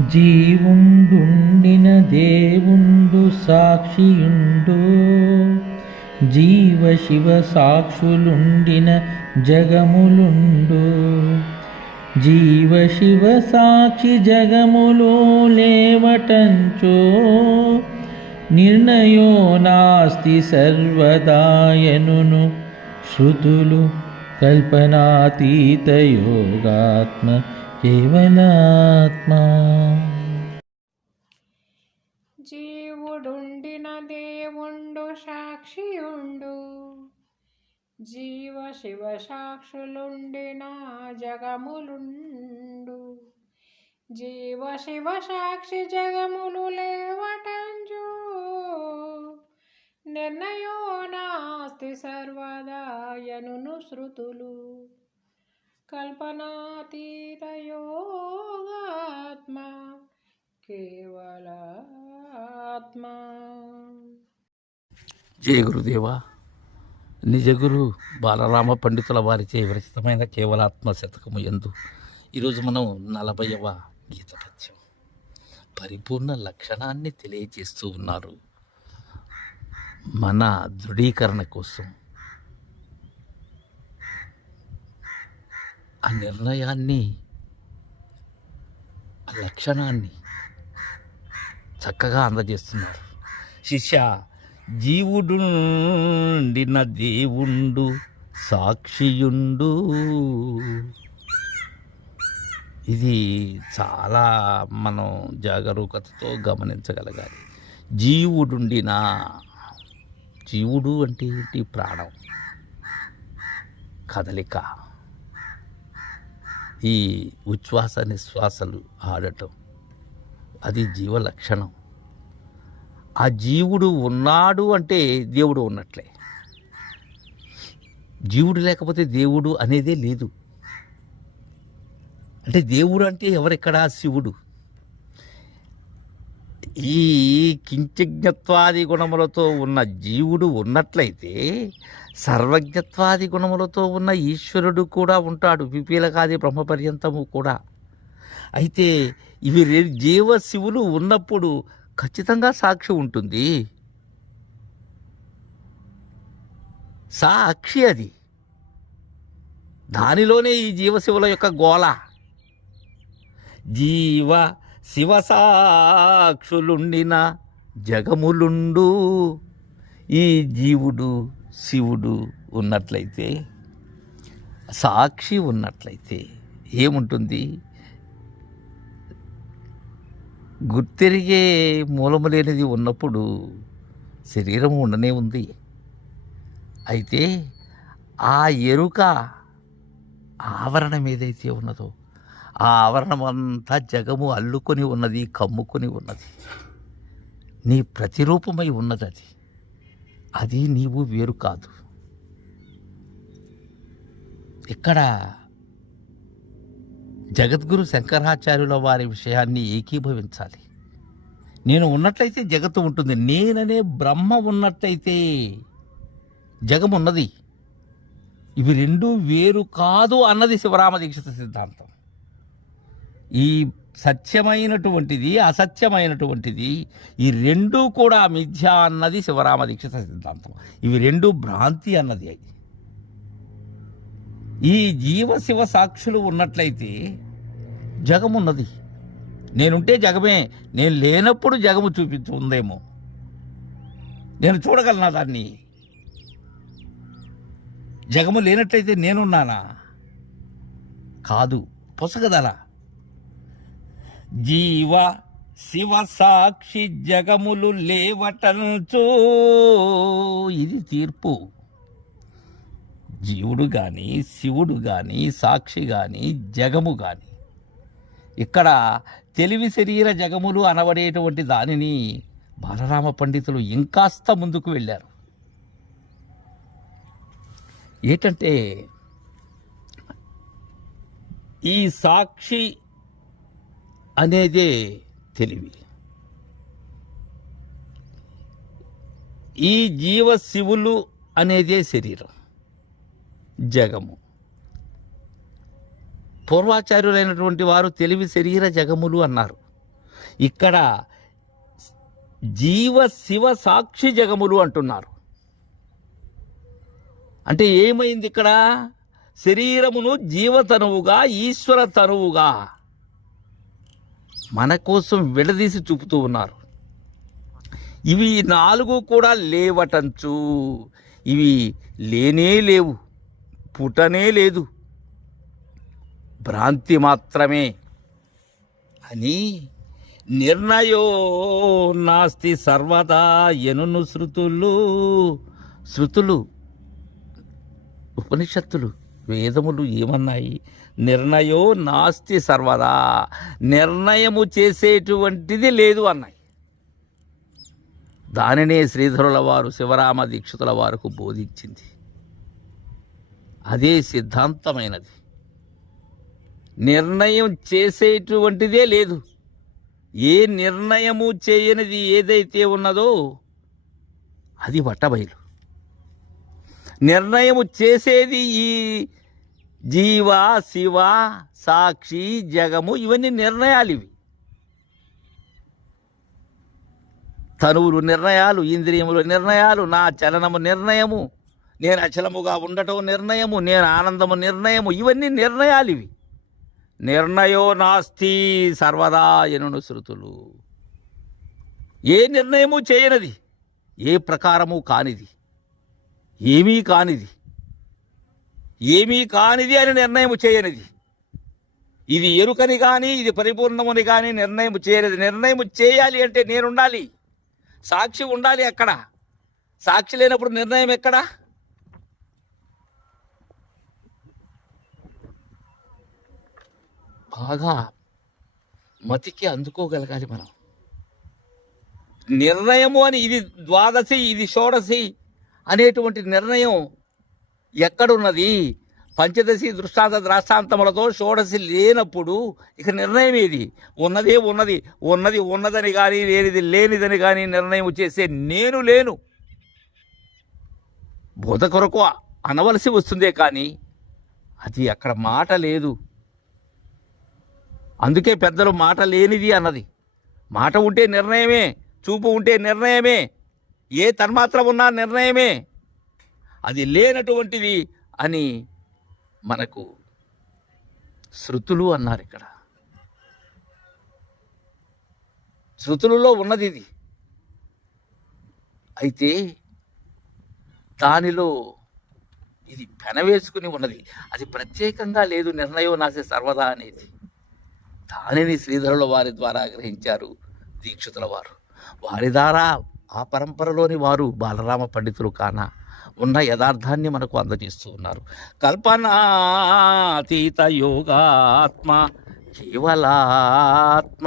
జీవుండుండిన దేవుండు సాక్షియుండు. జీవ శివ సాక్షులుండిన జగములుండు. జీవ శివ సాక్షి జగములో లేవటంచో నిర్ణయో నాస్తి సర్వదాయనును శృతులు కల్పనాతీత యోగాత్మ కేవలాత్మ జీవుడుండిన దేవుండు సాక్షియుండు. జీవ శివ సాక్షులుండిన జగములుండు. జీవ శివ సాక్షి జగములు లేవటంజు. నిర్ణయో నాస్తి సర్వదాయను శృతులు. కల్పనాతీత కేవల కేవలాత్మ జయ గురుదేవా నిజగురు బాలరామ పండితుల వారిచే విరచితమైన కేవలాత్మ శతకము ఎందు ఈరోజు మనం నలభైవ గీత పద్యం పరిపూర్ణ లక్షణాన్ని తెలియజేస్తూ ఉన్నారు. మన దృఢీకరణ కోసం ఆ నిర్ణయాన్ని ఆ లక్షణాన్ని చక్కగా అందజేస్తున్నారు. శిష్య జీవుడుండిన దేవుండు సాక్షియుండు. ఇది చాలా మనం జాగరూకతతో గమనించగలగాలి. జీవుడుండిన జీవుడు అంటే ఏంటి ప్రాణం? కదలిక. ఈ ఉచ్ఛ్వాస నిశ్వాసలు ఆడటం. అది జీవ లక్షణం ఆ జీవుడు ఉన్నాడు అంటే దేవుడు ఉన్నట్లే. జీవుడు లేకపోతే దేవుడు అనేదే లేదు. అంటే దేవుడు అంటే ఎవరెక్కడా శివుడు. ఈ కించజ్ఞత్వాది గుణములతో ఉన్న జీవుడు ఉన్నట్లయితే సర్వజ్ఞత్వాది గుణములతో ఉన్న ఈశ్వరుడు కూడా ఉంటాడు పిపీలకాది బ్రహ్మపర్యంతము కూడా. అయితే ఇవి జీవ శివులు ఉన్నప్పుడు ఖచ్చితంగా సాక్షి ఉంటుంది. సాక్షి అది. దానిలోనే ఈ జీవశివుల యొక్క గోల జీవ శివ సాక్షులుండిన జగములుండు ఈ జీవుడు శివుడు ఉన్నట్లయితే సాక్షి ఉన్నట్లయితే ఏముంటుంది? గుర్తెరిగే మూలము లేనిది ఉన్నప్పుడు శరీరం ఉండనే ఉంది. అయితే ఆ ఎరుక ఆవరణం ఏదైతే ఉన్నదో ఆ ఆవరణం అంతా జగము అల్లుకొని ఉన్నది కమ్ముకొని ఉన్నది. నీ ప్రతిరూపమై ఉన్నది అది అది నీవు వేరు కాదు. ఇక్కడ జగద్గురు శంకరాచార్యుల వారి విషయాన్ని ఏకీభవించాలి. నేను ఉన్నట్లయితే జగత్తు ఉంటుంది. నేననే బ్రహ్మ ఉన్నట్లయితే జగమున్నది. ఇవి రెండు వేరు కాదు అన్నది శివరామ దీక్షిత సిద్ధాంతం. ఈ సత్యమైనటువంటిది అసత్యమైనటువంటిది ఈ రెండు కూడా మిథ్య అన్నది శివరామ దీక్షిత సిద్ధాంతం. ఇవి రెండు భ్రాంతి అన్నది అది. ఈ జీవ శివ సాక్షులు ఉన్నట్లయితే జగమున్నది నేనుంటే జగమే. నేను లేనప్పుడు జగము చూపించు ఉందేమో నేను చూడగలనా దాన్ని? జగము లేనట్లయితే నేనున్నానా? కాదు. పొసగదలా? జీవ శివ సాక్షి జగములు లేవటంచో. ఇది తీర్పు. జీవుడు కానీ శివుడు కానీ సాక్షి కానీ జగము కానీ ఇక్కడ తెలివి శరీర జగములు అనబడేటువంటి దానిని బాలరామ పండితులు ఇంకాస్త ముందుకు వెళ్ళారు. ఏంటంటే ఈ సాక్షి అనేదే తెలివి. ఈ జీవ శివులు అనేదే శరీరం. జగము. పూర్వాచార్యులైనటువంటి వారు తెలివి శరీర జగములు అన్నారు. ఇక్కడ జీవ శివ సాక్షి జగములు అంటున్నారు. అంటే ఏమైంది ఇక్కడ? శరీరమును జీవతనువుగా ఈశ్వర తనువుగా. మన కోసం విడదీసి చూపుతూ ఉన్నారు. ఇవి నాలుగు కూడా లేవటంచు. ఇవి లేనే లేవు పుటనే లేదు. భ్రాంతి మాత్రమే. అని నిర్ణయో నాస్తి సర్వదా ఎనును శృతులు. శృతులు ఉపనిషత్తులు వేదములు ఏమన్నాయి? నిర్ణయో నాస్తి సర్వదా. నిర్ణయము చేసేటువంటిది లేదు అన్నాయి. దానినే శ్రీధరుల వారు శివరామ దీక్షితుల వారికి బోధించింది. అదే సిద్ధాంతమైనది. నిర్ణయం చేసేటువంటిదే లేదు. ఏ నిర్ణయము చేయనిది ఏదైతే ఉన్నదో అది వట్టబయలు. నిర్ణయము చేసేది ఈ జీవ శివ సాక్షి జగము ఇవన్నీ నిర్ణయాలు ఇవి తనువులు నిర్ణయాలు ఇంద్రియములు నిర్ణయాలు నా చలనము నిర్ణయము నేను అచలముగా ఉండటం నిర్ణయము నేను ఆనందము నిర్ణయము ఇవన్నీ నిర్ణయాలు ఇవి నిర్ణయో నాస్తి సర్వదా ఎనును శృతులు. ఏ నిర్ణయము చేయనది ఏ ప్రకారము కానిది ఏమీ కానిది ఏమీ కానిది అని నిర్ణయం చేయనిది. ఇది ఎరుకని కానీ ఇది పరిపూర్ణముని కానీ నిర్ణయం చేయలేదు నిర్ణయం చేయాలి అంటే నేనుండాలి. సాక్షి ఉండాలి ఎక్కడ? సాక్షి లేనప్పుడు నిర్ణయం ఎక్కడా? బాగా మతికి అందుకోగలగాలి మనం. నిర్ణయము అని ఇది ద్వాదశి ఇది షోడశి అనేటువంటి నిర్ణయం ఎక్కడున్నది? పంచదశి దృష్టాంత ద్రాష్టాంతములతో షోడశి లేనప్పుడు ఇక నిర్ణయం ఏది? ఉన్నదే ఉన్నది. ఉన్నది ఉన్నదని కానీ లేనిది లేనిదని కానీ నిర్ణయం చేసే నేను లేను. బోధ కొరకు అనవలసి వస్తుందే కానీ అది అక్కడ మాట లేదు. అందుకే పెద్దలు మాట లేనిది అన్నది. మాట ఉంటే నిర్ణయమే చూపు ఉంటే నిర్ణయమే ఏ తన్మాత్రం ఉన్నా నిర్ణయమే. అది లేనటువంటిది అని మనకు శృతులు అన్నారు ఇక్కడ. శృతులలో ఉన్నది ఇది. అయితే దానిలో ఇది పెనవేసుకుని ఉన్నది. అది ప్రత్యేకంగా లేదు నిర్ణయం నాసే సర్వదా అనేది. దానిని శ్రీధరుల వారి ద్వారా గ్రహించారు దీక్షితుల వారు. వారి ద్వారా ఆ పరంపరలోని వారు బాలరామ పండితులు కాన ఉన్న యథార్థాన్ని మనకు అందజేస్తూ ఉన్నారు. కల్పనాతీత యోగాత్మ కేవలాత్మ.